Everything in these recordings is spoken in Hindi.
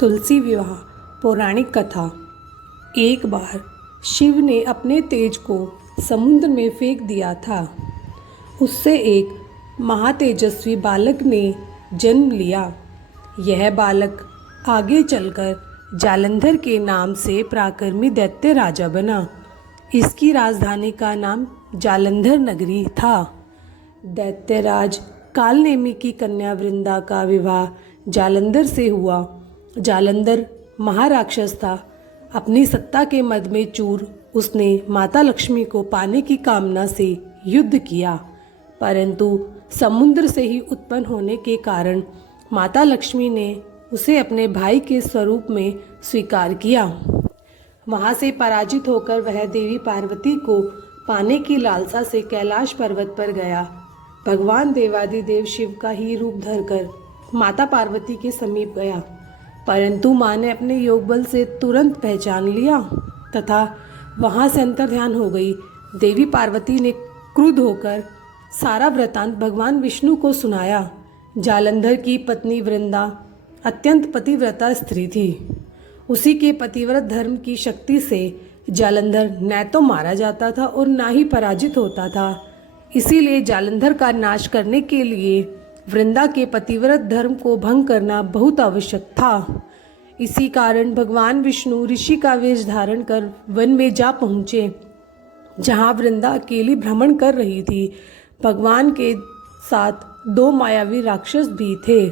तुलसी विवाह पौराणिक कथा। एक बार शिव ने अपने तेज को समुद्र में फेंक दिया था। उससे एक महातेजस्वी बालक ने जन्म लिया। यह बालक आगे चलकर जालंधर के नाम से पराक्रमी दैत्य राजा बना। इसकी राजधानी का नाम जालंधर नगरी था। दैत्यराज कालनेमी की कन्या वृंदा का विवाह जालंधर से हुआ। जालंधर महाराक्षस था। अपनी सत्ता के मद में चूर उसने माता लक्ष्मी को पाने की कामना से युद्ध किया, परंतु समुद्र से ही उत्पन्न होने के कारण माता लक्ष्मी ने उसे अपने भाई के स्वरूप में स्वीकार किया। वहां से पराजित होकर वह देवी पार्वती को पाने की लालसा से कैलाश पर्वत पर गया। भगवान देवादिदेव शिव का ही रूप धरकर माता पार्वती के समीप गया, परंतु माँ ने अपने योग बल से तुरंत पहचान लिया तथा वहाँ से अंतर्ध्यान हो गई। देवी पार्वती ने क्रुद्ध होकर सारा वृतांत भगवान विष्णु को सुनाया। जालंधर की पत्नी वृंदा अत्यंत पतिव्रता स्त्री थी। उसी के पतिव्रत धर्म की शक्ति से जालंधर न तो मारा जाता था और न ही पराजित होता था। इसीलिए जालंधर का नाश करने के लिए वृंदा के पतिव्रत धर्म को भंग करना बहुत आवश्यक था। इसी कारण भगवान विष्णु ऋषि का वेश धारण कर वन में जा पहुँचे, जहाँ वृंदा अकेली भ्रमण कर रही थी। भगवान के साथ दो मायावी राक्षस भी थे,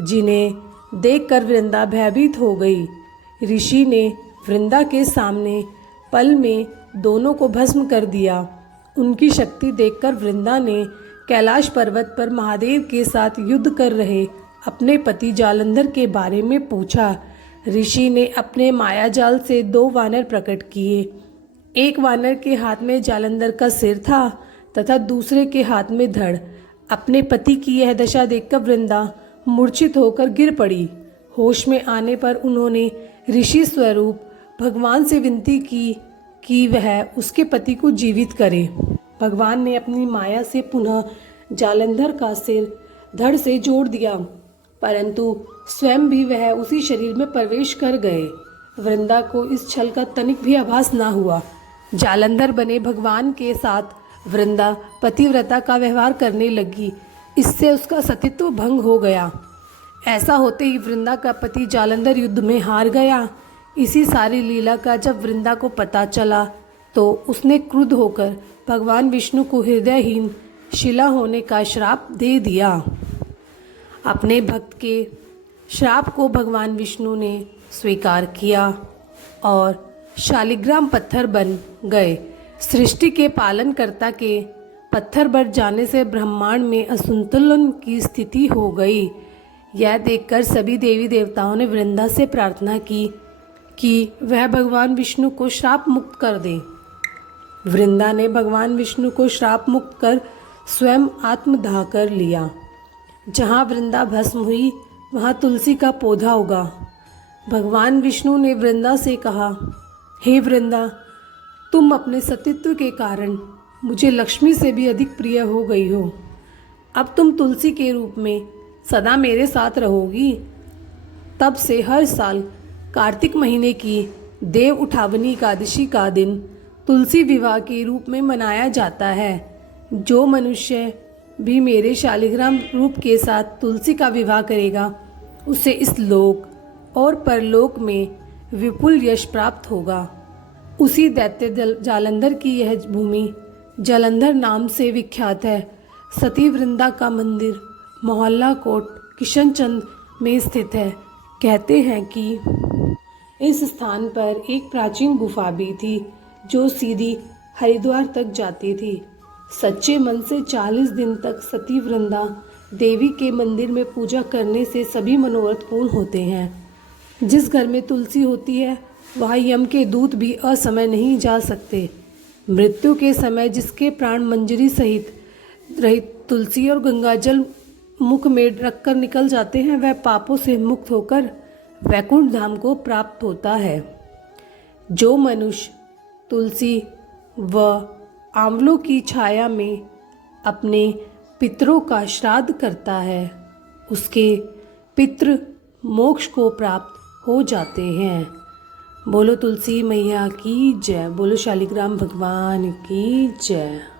जिन्हें देखकर वृंदा भयभीत हो गई। ऋषि ने वृंदा के सामने पल में दोनों को भस्म कर दिया। उनकी शक्ति देखकर वृंदा ने कैलाश पर्वत पर महादेव के साथ युद्ध कर रहे अपने पति जालंधर के बारे में पूछा। ऋषि ने अपने मायाजाल से दो वानर प्रकट किए। एक वानर के हाथ में जालंधर का सिर था तथा दूसरे के हाथ में धड़। अपने पति की यह दशा देखकर वृंदा मूर्छित होकर गिर पड़ी। होश में आने पर उन्होंने ऋषि स्वरूप भगवान से विनती की कि वह उसके पति को जीवित करे। भगवान ने अपनी माया से पुनः जालंधर का सिर धड़ से जोड़ दिया, परंतु स्वयं भी वह उसी शरीर में प्रवेश कर गए। वृंदा को इस छल का तनिक भी आभास न हुआ। जालंधर बने भगवान के साथ वृंदा पतिव्रता का व्यवहार करने लगी। इससे उसका सतीत्व भंग हो गया। ऐसा होते ही वृंदा का पति जालंधर युद्ध में हार गया। इसी सारी लीला का जब वृंदा को पता चला तो उसने क्रुद्ध होकर भगवान विष्णु को हृदयहीन शिला होने का श्राप दे दिया। अपने भक्त के श्राप को भगवान विष्णु ने स्वीकार किया और शालिग्राम पत्थर बन गए। सृष्टि के पालनकर्ता के पत्थर बन जाने से ब्रह्मांड में असंतुलन की स्थिति हो गई। यह देखकर सभी देवी देवताओं ने वृंदा से प्रार्थना की कि वह भगवान विष्णु को श्राप मुक्त कर दे। वृंदा ने भगवान विष्णु को श्राप मुक्त कर स्वयं आत्मदाह कर लिया। जहाँ वृंदा भस्म हुई वहाँ तुलसी का पौधा उगा। भगवान विष्णु ने वृंदा से कहा, हे वृंदा, तुम अपने सतीत्व के कारण मुझे लक्ष्मी से भी अधिक प्रिय हो गई हो। अब तुम तुलसी के रूप में सदा मेरे साथ रहोगी। तब से हर साल कार्तिक महीने की देव उठावनी एकादशी का दिन तुलसी विवाह के रूप में मनाया जाता है। जो मनुष्य भी मेरे शालिग्राम रूप के साथ तुलसी का विवाह करेगा, उसे इस लोक और परलोक में विपुल यश प्राप्त होगा। उसी दैत्य जालंधर की यह भूमि जालंधर नाम से विख्यात है। सती वृंदा का मंदिर मोहल्ला कोट किशनचंद में स्थित है। कहते हैं कि इस स्थान पर एक प्राचीन गुफा भी थी जो सीधी हरिद्वार तक जाती थी। सच्चे मन से 40 दिन तक सती वृंदा देवी के मंदिर में पूजा करने से सभी मनोरथ पूर्ण होते हैं। जिस घर में तुलसी होती है वहाँ यम के दूत भी असमय नहीं जा सकते। मृत्यु के समय जिसके प्राण मंजरी सहित रहित तुलसी और गंगाजल मुख में रखकर निकल जाते हैं, वह पापों से मुक्त होकर वैकुंठ धाम को प्राप्त होता है। जो मनुष्य तुलसी व आंवलों की छाया में अपने पितरों का श्राद्ध करता है, उसके पितृ मोक्ष को प्राप्त हो जाते हैं। बोलो तुलसी मैया की जय, बोलो शालिग्राम भगवान की जय।